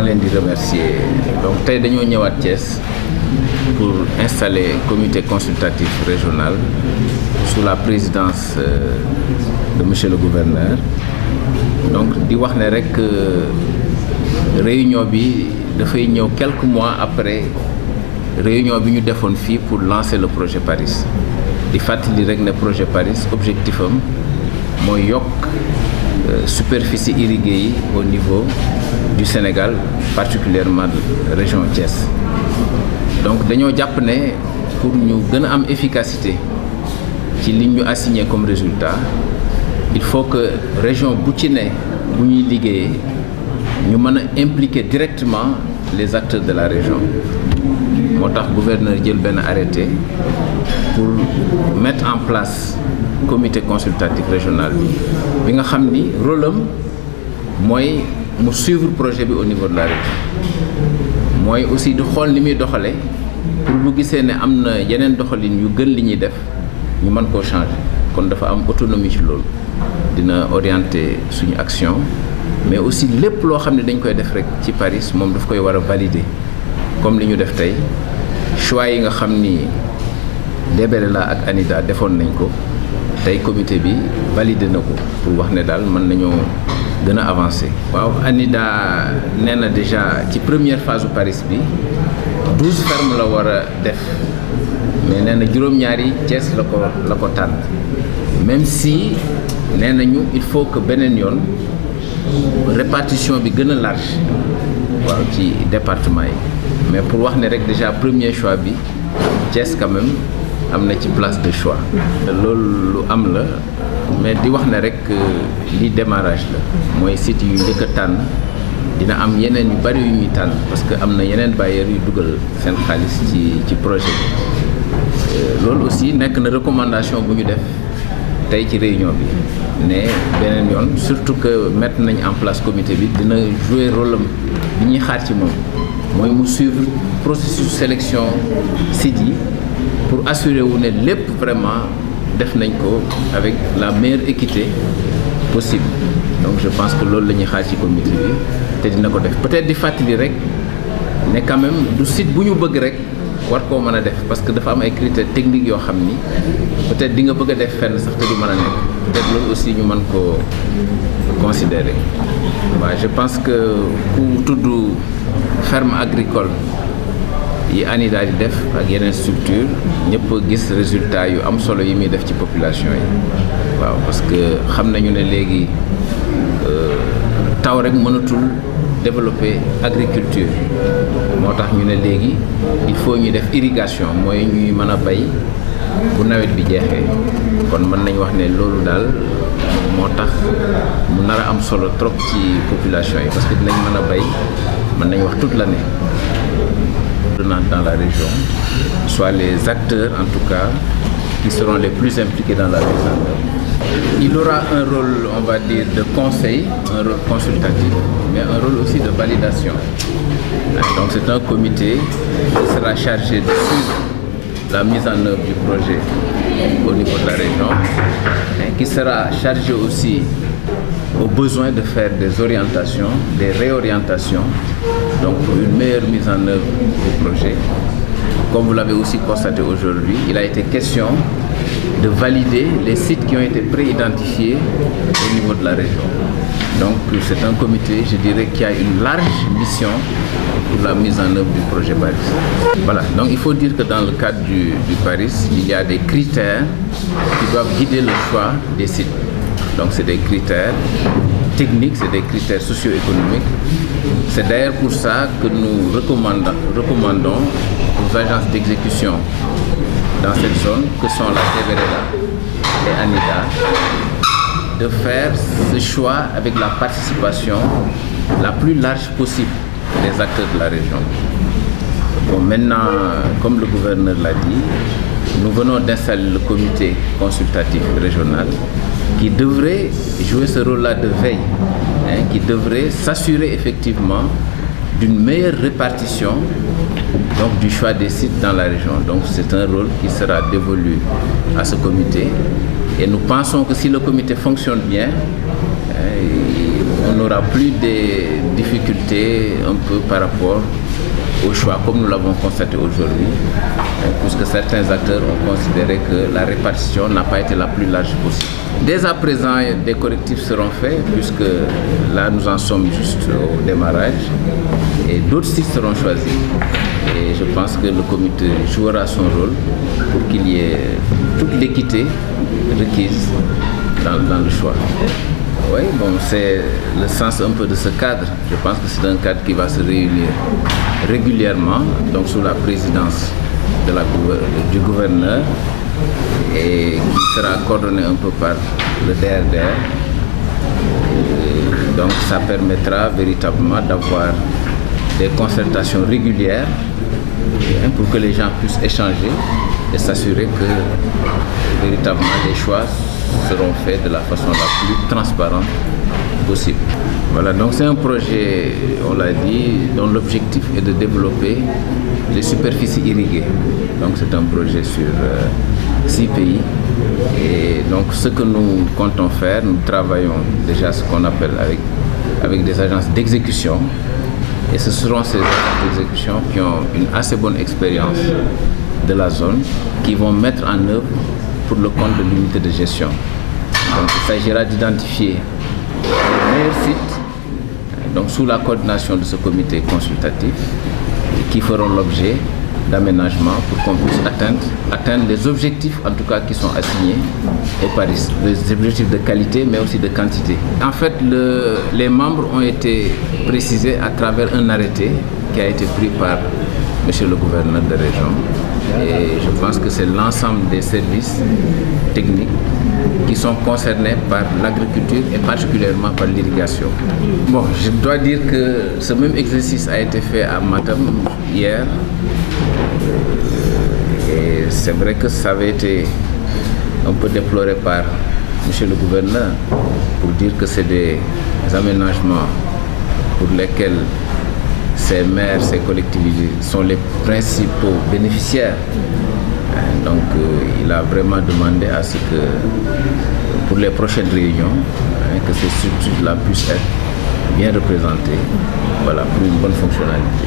maa ngi leen di remercier donc tey dañoo ñëwaat Thiès pour installer comité consultatif régional sous la présidence de monsieur le gouverneur. Donc di wax ne rek réunion bi dafay ñëw quelques mois après réunion bi ñu defoon fii pour lancer le projet Paris. Di fàttali rek ne projet Paris objectif am mooy yokk superficie irriguée yi au niveau du Sénégal, particulièrement de région Thiès. Donc dañoo jàpp ne pour ñu gën a am efficacité ci li ñu assigné comme résultat, il faut que région bu ci ne bu ñuy liggéeyee ñu mën a impliquer directement les acteurs de la région. Moo tax gouverneur jël benn arrêté pour mettre en place comité consultatif régional bi nga xam ni rôle am mooy mu suivre projet bi au niveau de la région, mooy aussi di xool ni muy doxalee pour bu gisee ne am na yeneen doxalin yu gën li ñuy def ñu mën koo changer. Kon dafa am autonomie ci loolu, dina orienter suñu action, mais aussi lépp loo xam ne dañ koy def rek ci Paris moom daf koy war a valider. Comme li ñu def tey choix yi nga xam ni DBRLA ak ANIDA defoon nañ ko tey comité bi validé na ko pour wax ne daal mën nañoo gën a avancer. Waaw, ANIDA nee na déjà ci première phase u Paris bi 12 fermes la war a def, mais nee na juróom-ñaari Thiès la ko tànn, même si nee nañu il faut que beneen yoon répartition bi gën a large waaw ci département yi. Mais pour wax ne rek déjà premier choix bi Thiès quand même am na ci place de choix, te loolu lu am la. Mais di wax ne rek li démarrage la, mooy site yu njëkk a tànn dina am yeneen yu bari yu ñuy tànn parce que am na yeneen bailleurs yu dugal seen xaalis ci projet bi. Loolu aussi nekk na recommandation bu ñu def tey ci réunion bi ne beneen yoon surtout que mettre nañ en place comité bi dina jouer rôle am bi ñuy xaar ci moom, mooy mu suivre processus sélection sites yi pour assurer wu ne lépp vraiment def nañ ko avec la meilleure équité possible. Donc je pense que loolu la ñuy xaar ci comité bi te dina ko def. Peut-être di fàttali rek ne quand même du site bu ñu bëgg rek war koo mën a def, parce que dafa am ay critères techniques yoo xam ni peut-être di nga bëgg a def fenn sax te du mën a nekk. Peut-être loolu aussi ñu mën koo considérer. Waaw, je pense que ku tudd ferme agricole yi ANIDA di def ak yeneen structure ñëpp gis résultat yu am solo yi muy def ci population yi. Waaw, parce que xam nañu ne léegi taw rek mënatul développer agriculture, moo tax ñu ne léegi il faut ñu def irrigation, mooy ñuy mën a bay bu nawet bi jeexee. Kon mën nañ wax ne loolu daal moo tax mu nar a am solo trop ci population yi, parce que dinañ mën a bay mën nañ wax toute l'année. Dans la région, soit les acteurs en tout cas qui seront les plus impliqués dans la région. Il aura un rôle, on va dire, de conseil, un rôle consultatif, mais un rôle aussi de validation. Donc c'est un comité qui sera chargé de suivre la mise en œuvre du projet au niveau de la région, qui sera chargé aussi au besoin de faire des orientations, des réorientations, donc pour une meilleure mise en œuvre du projet. Comme vous l'avez aussi constaté aujourd'hui, il a été question de valider les sites qui ont été pré-identifiés au niveau de la région. Donc c'est un comité, je dirais, qui a une large mission pour la mise en œuvre du projet Paris. Voilà, donc il faut dire que dans le cadre du Paris, il y a des critères qui doivent guider le choix des sites. Donc c'est des critères techniques, c'est des critères socio-économiques. C'est d'ailleurs pour ça que nous recommandons aux agences d'exécution dans cette zone, que sont la DBRLA et ANIDA, de faire ce choix avec la participation la plus large possible des acteurs de la région. Bon, maintenant, comme le gouverneur l'a dit, nous venons d'installer le comité consultatif régional qui devrait jouer ce rôle-là de veille, qui devrait s'assurer effectivement d'une meilleure répartition donc, du choix des sites dans la région. Donc c'est un rôle qui sera dévolu à ce comité et nous pensons que si le comité fonctionne bien, on n'aura plus des difficultés un peu par rapport au choix, comme nous l'avons constaté aujourd'hui, puisque certains acteurs ont considéré que la répartition n'a pas été la plus large possible. Dès à présent, des correctifs seront faits, puisque là nous en sommes juste au démarrage, et d'autres sites seront choisis. Et je pense que le comité jouera son rôle pour qu'il y ait toute l'équité requise dans le choix. Oui, bon, c'est le sens un peu de ce cadre. Je pense que c'est un cadre qui va se réunir régulièrement, donc sous la présidence du gouverneur, et qui sera coordonné un peu par le DRDR. Donc ça permettra véritablement d'avoir des concertations régulières pour que les gens puissent échanger et s'assurer que véritablement les choix seront faits de la façon la plus transparente possible. Voilà, donc c'est un projet, on l'a dit, dont l'objectif est de développer les superficies irriguées. Donc c'est un projet sur 6 pays. Et donc ce que nous comptons faire, nous travaillons déjà ce qu'on appelle avec des agences d'exécution. Et ce seront ces agences d'exécution qui ont une assez bonne expérience de la zone, qui vont mettre en œuvre pour le compte de l'unité de gestion. Donc il s'agira d'identifier les meilleurs sites, donc sous la coordination de ce comité consultatif, qui feront l'objet d'aménagement pour qu'on puisse atteindre les objectifs en tout cas qui sont assignés au Paris, les objectifs de qualité mais aussi de quantité. En fait, les membres ont été précisés à travers un arrêté qui a été pris par monsieur le gouverneur de région. Et je pense que c'est l'ensemble des services techniques qui sont concernés par l'agriculture et particulièrement par l'irrigation. Bon, je dois dire que ce même exercice a été fait à Matam hier. Et c'est vrai que ça avait été un peu déploré par monsieur le gouverneur pour dire que c'est des aménagements pour lesquels ces maires, ces collectivités sont les principaux bénéficiaires. Donc il a vraiment demandé à ce que pour les prochaines réunions, que ces structures-là puissent être bien représentées, voilà, pour une bonne fonctionnalité.